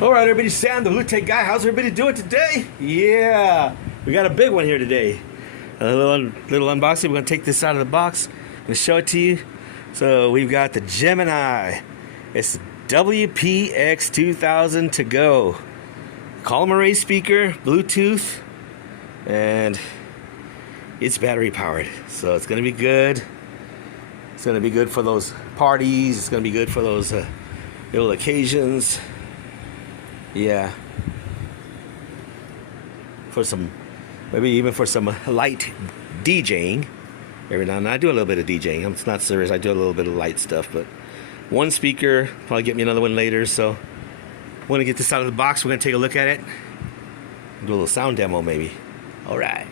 All right, everybody, Sam, the Blue Tech guy. How's everybody doing today? Yeah, we got a big one here today. A little unboxing. We're gonna take this out of the box and show it to you. So we've got the Gemini. It's WPX 2000 to go. Column array speaker, Bluetooth, and it's battery powered. So it's gonna be good. It's gonna be good for those parties. It's gonna be good for those little occasions. Yeah, for some, maybe even for some light DJing. Every now and then I do a little bit of DJing. It's not serious. I do a little bit of light stuff, but one speaker, probably get me another one later. So I want to get this out of the box. We're gonna take a look at it, do a little sound demo maybe. All right,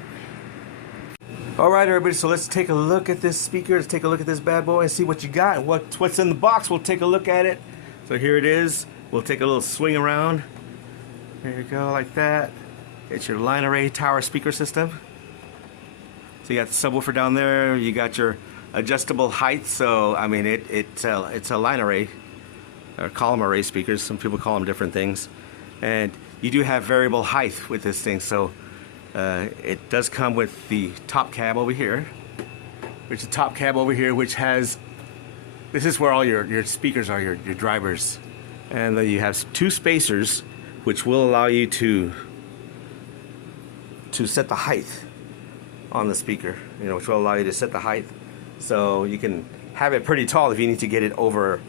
everybody. So let's take a look at this speaker. Let's take a look at this bad boy and see what you got and what's in the box. We'll take a look at it. So here it is. We'll take a little swing around. There you go, like that. It's your line array tower speaker system. So you got the subwoofer down there. You got your adjustable height. So I mean, it's a line array or column array speakers. Some people call them different things. And you do have variable height with this thing. So it does come with the top cab over here. There's a top cab over here, which has. This is where all your speakers are, your drivers. And then you have two spacers, which will allow you to set the height on the speaker. You know, which will allow you to set the height, so you can have it pretty tall if you need to get it over,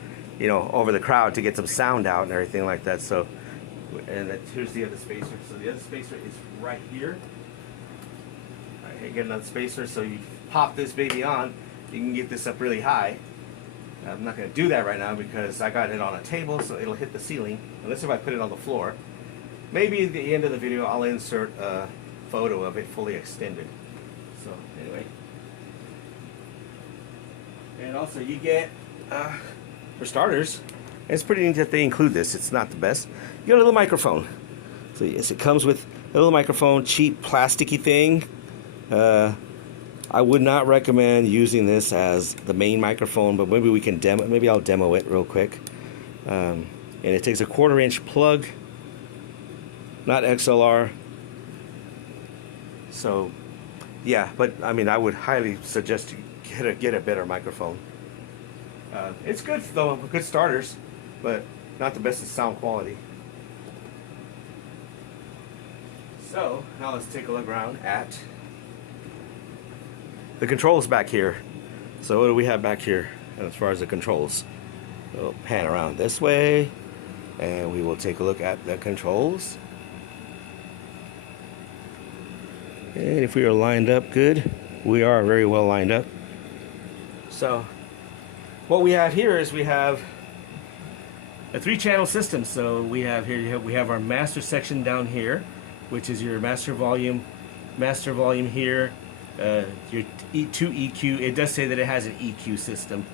over the crowd to get some sound out and everything like that. So, and here's the other spacer. So the other spacer is right here. All right, you get another spacer. So you pop this baby on, you can get this up really high. I'm not going to do that right now because I got it on a table, so it'll hit the ceiling, unless if I put it on the floor. Maybe at the end of the video I'll insert a photo of it fully extended. So anyway, and also you get, for starters, it's pretty neat that they include this. It's not the best. You get a little microphone. So yes, it comes with a little microphone, cheap plasticky thing. I would not recommend using this as the main microphone, but maybe we can demo. Maybe I'll demo it real quick. And it takes a 1/4-inch plug, not XLR. So, yeah, but I mean, I would highly suggest you get a better microphone. It's good though, good starters, but not the best in sound quality. So now let's take a look around at the controls back here. So what do we have back here as far as the controls? We'll pan around this way and we will take a look at the controls. And if we are lined up good, we are very well lined up. So what we have here is we have a 3-channel system. So we have here, we have our master section down here, which is your master volume here. Your 2 EQ. It does say that it has an EQ system.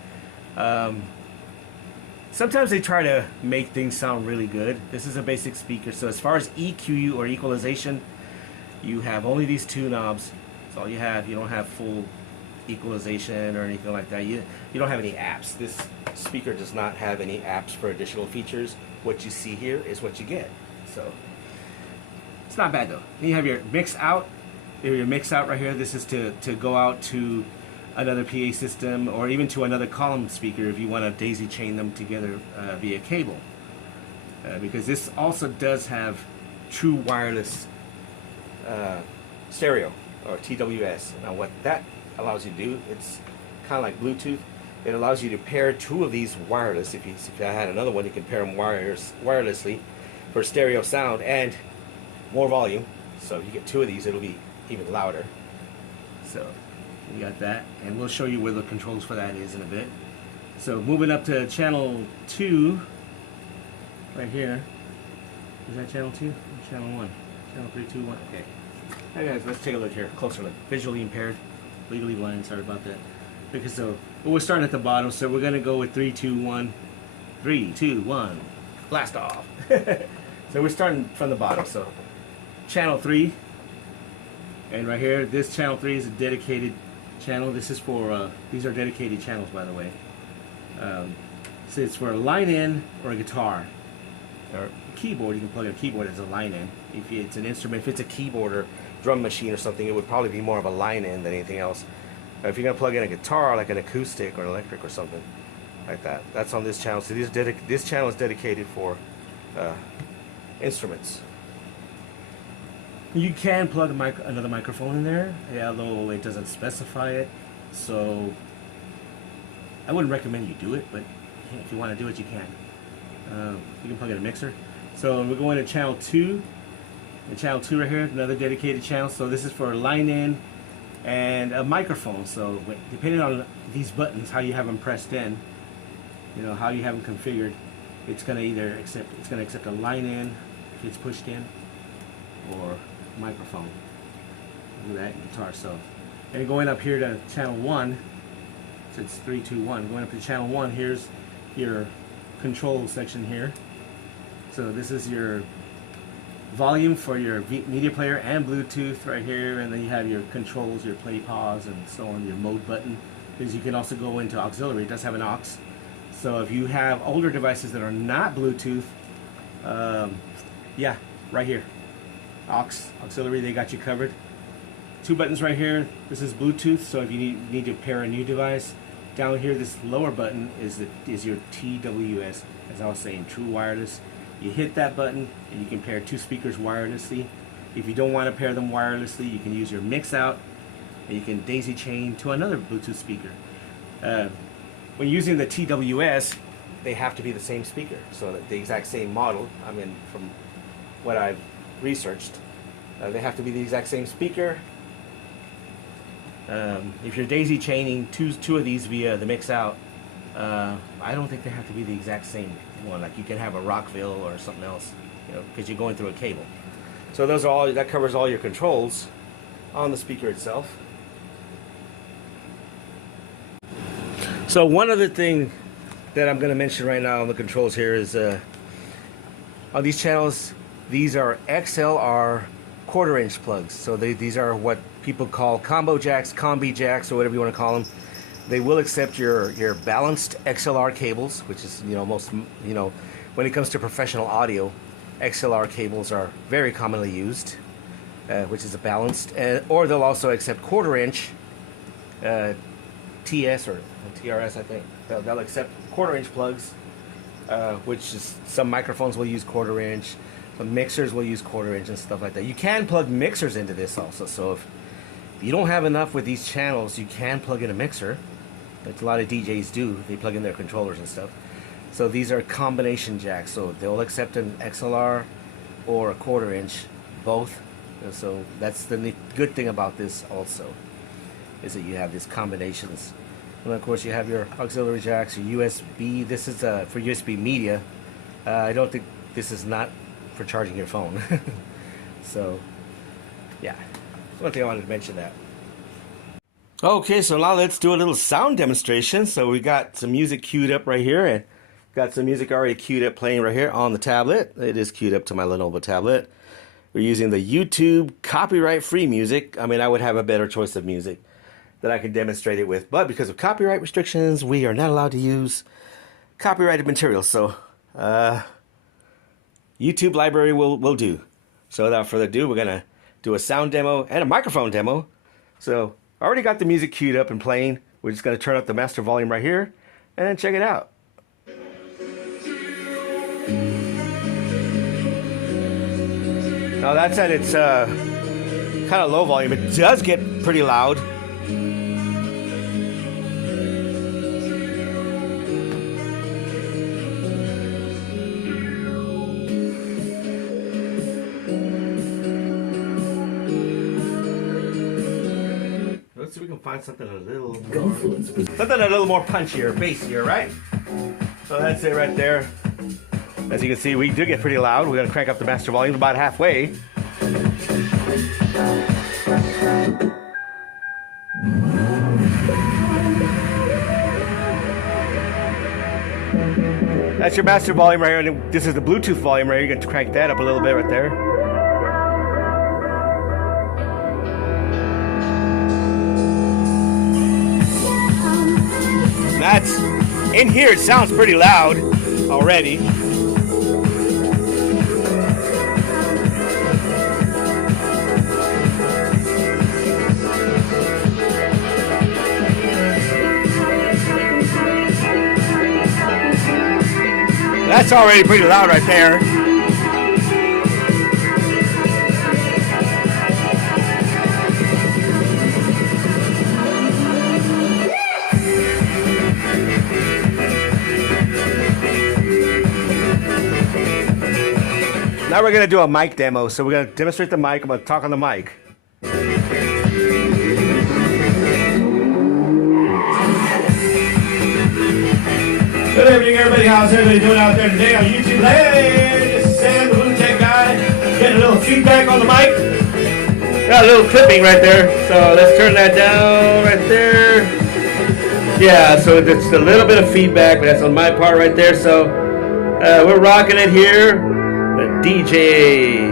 Sometimes they try to make things sound really good. This is a basic speaker, so as far as EQ or equalization, you have only these 2 knobs. That's all you have. You don't have full equalization or anything like that. You don't have any apps. This speaker does not have any apps for additional features. What you see here is what you get. So it's not bad though. Then you have your mix out. Your mix out right here. This is to go out to another PA system or even to another column speaker if you want to daisy chain them together via cable. Because this also does have true wireless stereo or TWS. Now what that allows you to do, it's kind of like Bluetooth. It allows you to pair 2 of these wireless. If I had another one, you can pair them wirelessly for stereo sound and more volume. So if you get 2 of these, it'll be even louder. So we got that, and we'll show you where the controls for that is in a bit. So moving up to channel 2 right here. Is that channel 2 or channel 1? Channel 3, 2, 1. Okay. Hey guys, let's take a look here, closer look. Visually impaired, legally blind, sorry about that. Okay, so we're starting at the bottom, so we're gonna go with 3, 2, 1. 3, 2, 1. Blast off. So we're starting from the bottom. So channel 3. And right here, this channel 3 is a dedicated channel. This is for, these are dedicated channels, by the way. So it's for a line in or a guitar. or keyboard, you can plug in a keyboard as a line in. If it's an instrument, if it's a keyboard or drum machine or something, it would probably be more of a line in than anything else. If you're gonna plug in a guitar, like an acoustic or an electric or something like that, that's on this channel. So this channel is dedicated for instruments. You can plug another microphone in there, although it doesn't specify it. So I wouldn't recommend you do it, but if you want to do it, you can. You can plug in a mixer. So we're going to channel 2. And channel 2 right here, another dedicated channel. So this is for line in and a microphone. So depending on these buttons, how you have them pressed in, you know, how you have them configured, it's going to either accept a line in if it's pushed in, or microphone. Look at that guitar. So, and going up here to channel 1, so it's 3, 2, 1. Going up to channel 1, here's your control section here. So this is your volume for your media player and Bluetooth right here, and then you have your controls, your play, pause, and so on, your mode button. Because you can also go into auxiliary. It does have an aux. So if you have older devices that are not Bluetooth, yeah, right here, auxiliary, they got you covered. 2 buttons right here. This is Bluetooth, so if you need to pair a new device, down here this lower button is your TWS, as I was saying, true wireless. You hit that button and you can pair 2 speakers wirelessly. If you don't want to pair them wirelessly, you can use your mix out and you can daisy chain to another Bluetooth speaker. When using the TWS, they have to be the same speaker, so that the exact same model. I mean, from what I've researched, they have to be the exact same speaker. If you're daisy chaining two of these via the mix out, I don't think they have to be the exact same one. Like you can have a Rockville or something else, you know, because you're going through a cable. So those are all, that covers all your controls on the speaker itself. So one other thing that I'm going to mention right now on the controls here is on these channels, these are XLR 1/4 inch plugs. So these are what people call combo jacks, combi jacks, or whatever you want to call them. They will accept your balanced XLR cables, which is, you know, when it comes to professional audio, XLR cables are very commonly used, which is a balanced, or they'll also accept 1/4 inch TS or TRS, I think. They'll accept 1/4 inch plugs, which is, some microphones will use 1/4 inch, some mixers will use 1/4 inch and stuff like that. You can plug mixers into this also, so if you don't have enough with these channels, you can plug in a mixer, like a lot of DJs do. They plug in their controllers and stuff. So these are combination jacks, so they'll accept an XLR or a 1/4 inch, both. And so that's the good thing about this also, is that you have these combinations. And of course you have your auxiliary jacks, your USB. This is for USB media. I don't think this is not for charging your phone. So yeah, one thing I wanted to mention that. Okay, so now let's do a little sound demonstration. So we got some music queued up right here, and got some music already queued up playing right here on the tablet. It is queued up to my Lenovo tablet. We're using the YouTube copyright-free music. I mean, I would have a better choice of music that I could demonstrate it with, but because of copyright restrictions, we are not allowed to use copyrighted material. So YouTube library will do. So without further ado, we're gonna do a sound demo and a microphone demo. So I already got the music queued up and playing. We're just gonna turn up the master volume right here and then check it out. Now that's at its kind of low volume. It does get pretty loud. Let's see if we can find something a little more punchier, bassier, right? So that's it right there. As you can see, we do get pretty loud. We're going to crank up the master volume about halfway. That's your master volume right here. And this is the Bluetooth volume right here. You're going to crank that up a little bit right there. That's in here. It sounds pretty loud already. That's already pretty loud right there. Now we're gonna do a mic demo. So we're gonna demonstrate the mic. I'm gonna talk on the mic. Good evening, everybody. How's everybody doing out there today on YouTube? Hey, this is Sam, the Blue Tech guy. Getting a little feedback on the mic. Got a little clipping right there. So let's turn that down right there. Yeah, so it's a little bit of feedback, but that's on my part right there. So we're rocking it here. The DJ.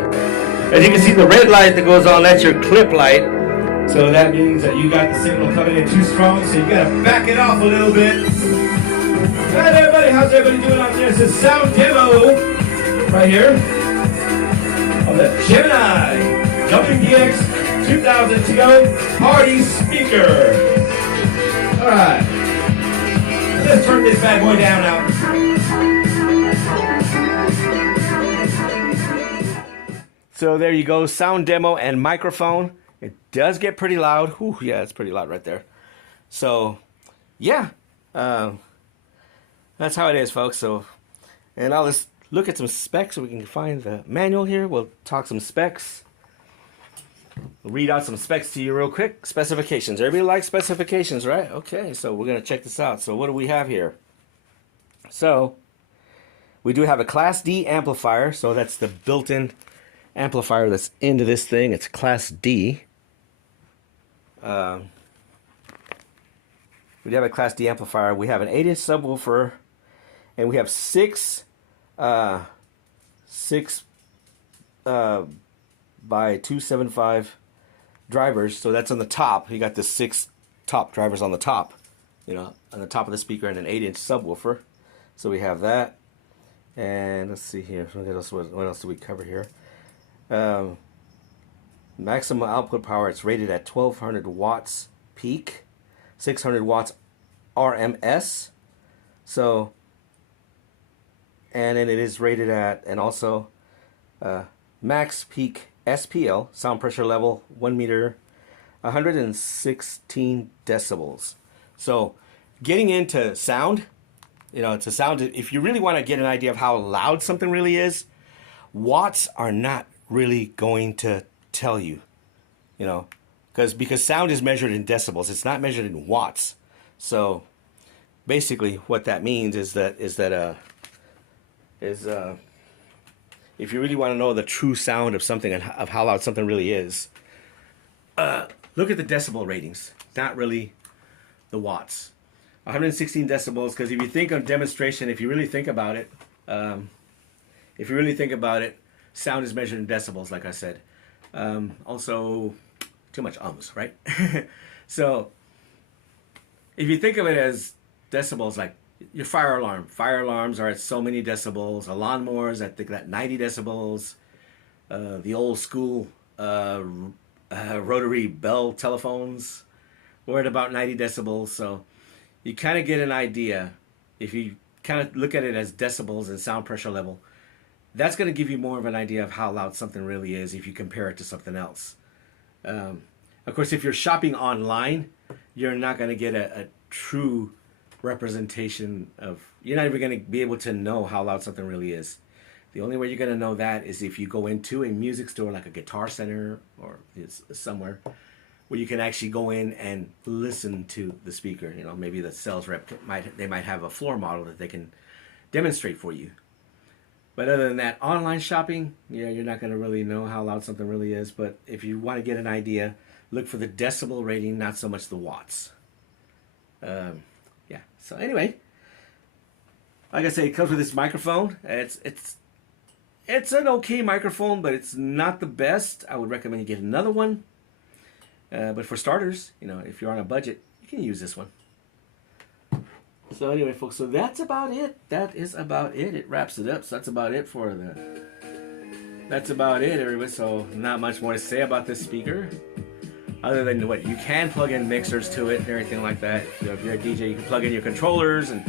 As you can see, the red light that goes on, that's your clip light. So that means that you got the signal coming in too strong, so you gotta back it off a little bit. Alright everybody, how's everybody doing out there? This is sound demo right here of the Gemini WDX 2000 Go party speaker. Alright, let's turn this bad boy down now. So there you go, sound demo and microphone. It does get pretty loud. Whew, yeah, it's pretty loud right there. So, yeah, that's how it is, folks. So, and I'll just look at some specs so we can find the manual here. We'll talk some specs. We'll read out some specs to you real quick. Specifications. Everybody likes specifications, right? Okay, so we're going to check this out. So what do we have here? So, we do have a Class D amplifier. So that's the built-in amplifier that's into this thing. It's Class D. We have a Class D amplifier. We have an 8-inch subwoofer, and we have six by 275 drivers. So that's on the top. You got the 6 top drivers on the top, you know, on the top of the speaker, and an 8-inch subwoofer. So we have that. And let's see here. What else do we cover here? Maximum output power, it's rated at 1200 watts peak, 600 watts RMS. So, and then it is rated at, and also max peak SPL, sound pressure level, 1 meter, 116 decibels. So, getting into sound, you know, it's a sound, if you really want to get an idea of how loud something really is, watts are not really going to tell you, you know, because sound is measured in decibels. It's not measured in watts. So basically what that means is that if you really want to know the true sound of something and of how loud something really is, look at the decibel ratings, not really the watts. 116 decibels, because if you think of demonstration, if you really think about it, sound is measured in decibels, like I said. Also, too much ums, right? So, if you think of it as decibels, like your fire alarm. Fire alarms are at so many decibels. A lawnmower is at 90 decibels. The old school rotary bell telephones were at about 90 decibels. So, you kind of get an idea. If you kind of look at it as decibels and sound pressure level, that's going to give you more of an idea of how loud something really is if you compare it to something else. Of course, if you're shopping online, you're not going to get a true representation of... You're not even going to be able to know how loud something really is. The only way you're going to know that is if you go into a music store like a Guitar Center or somewhere where you can actually go in and listen to the speaker. You know, maybe the sales rep might have a floor model that they can demonstrate for you. But other than that, online shopping, yeah, you're not going to really know how loud something really is. But if you want to get an idea, look for the decibel rating, not so much the watts. Yeah. So anyway, like I say, it comes with this microphone. It's an okay microphone, but it's not the best. I would recommend you get another one. But for starters, you know, if you're on a budget, you can use this one. So anyway, folks, so that's about it. That is about it. It wraps it up. So that's about it for that's about it, everybody. So not much more to say about this speaker. Other than you can plug in mixers to it and everything like that. If you're a DJ, you can plug in your controllers and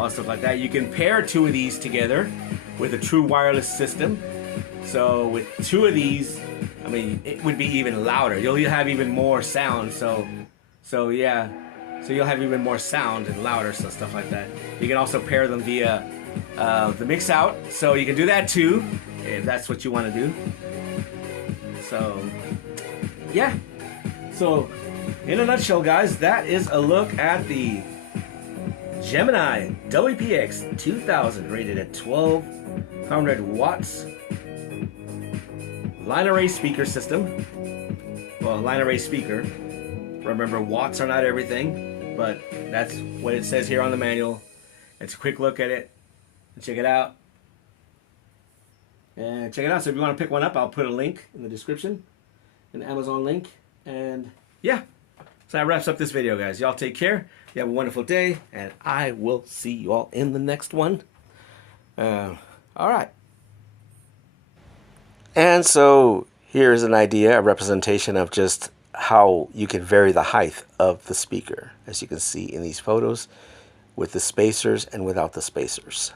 all stuff like that. You can pair two of these together with a true wireless system. So with two of these, I mean, it would be even louder. You'll have even more sound. So yeah, so you'll have even more sound and louder, so stuff like that. You can also pair them via the mix out, so you can do that too if that's what you want to do. So yeah, so in a nutshell, guys, that is a look at the Gemini WPX 2000, rated at 1200 watts, line array speaker system. Well, line array speaker. Remember, watts are not everything, but that's what it says here on the manual. It's a quick look at it. Check it out. And check it out. So if you want to pick one up, I'll put a link in the description, an Amazon link. And yeah, so that wraps up this video, guys. Y'all take care. You have a wonderful day, and I will see you all in the next one. All right. And so here's an idea, a representation of just how you can vary the height of the speaker, as you can see in these photos, with the spacers and without the spacers.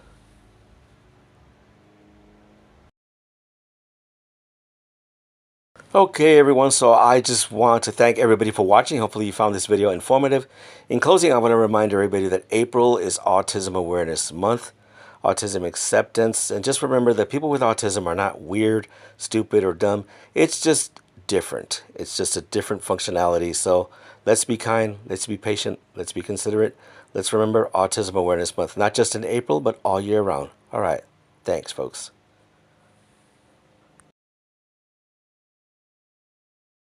Okay, everyone, so I just want to thank everybody for watching. Hopefully you found this video informative. In closing, I want to remind everybody that April is Autism Awareness Month, autism acceptance, and just remember that people with autism are not weird, stupid, or dumb. It's just different. It's just a different functionality. So let's be kind, let's be patient, let's be considerate. Let's remember Autism Awareness Month, not just in April, but all year round. All right, thanks, folks.